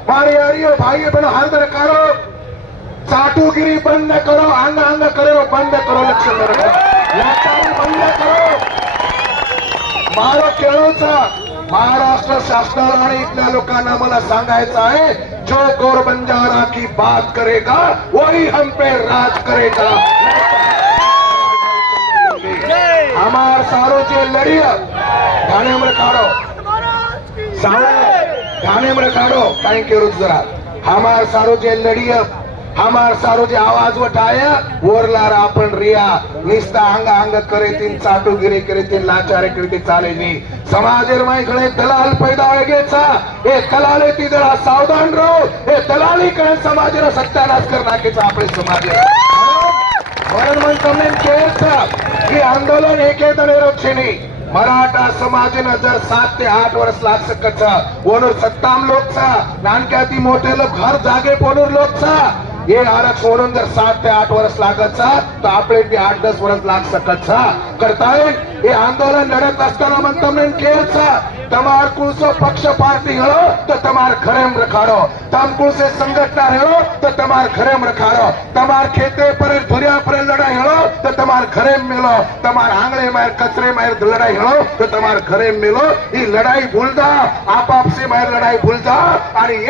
મારી હરિયો ભાઈ બહેનો હાર્દર કરો ચાટુગીરી બંધ કરો આંગ આંગ કરો બંધ કરો लक्ष्मण याचाही बंद करो मारो केळूचा महाराष्ट्र शासनाला आणि इथल्या लोकांना मला सांगायचं आहे जो गोर बंजारा की बात करेगा वही हम पे राज करेगा हमार सारो जे लढिया गाणे में काढो सावळे गाणे में काढो काय केलं जरा हमार सारो जे लढिया हमार सारो जे आवाज वटाया वरलार आपण रिया निस्ता अंग अंग करेतीन चाटुगिरी करेतीन लाचारे करीती चालेनी समाजेर माईकडे दलाल पैदा होगेचा हे दलाले ती दळा सावधान रहो हे दलालीकडे समाजेला सत्यानाश कर नाखेचा आपले समाज म्हणून मग તમને કહે છે કે આંદોલન એકેતનેરો છે मराठा समाजानं जर सात ते आठ वर्ष लाग सकत ओनूर सत्ताम लोकचा नानक्याती मोठे लोक घर जागे पोनूर लोकचा. हे आला कोण जर सात ते आठ वर्ष लागतचा तर आपले बी आठ दस वर्ष लाग सकतचा करताय हे आंदोलन लढत असताना म्हणतो मेन केरचा तमार कुळचो पक्ष पार्टी हळो तर तमार खरेम रखाडो. तामकुळचे संघटना हळो तर तमार खरेम रखाडो. तमार खेते पर धुर्या पर लढाई हळो तर तमार खरेम मिलो. तमार आंगळे मायर कचरे मायर लढाई हळो तर तमार खरेम मिलो. ही लढाई भूल जा आपापसी मायर लढाई भूल जा आणि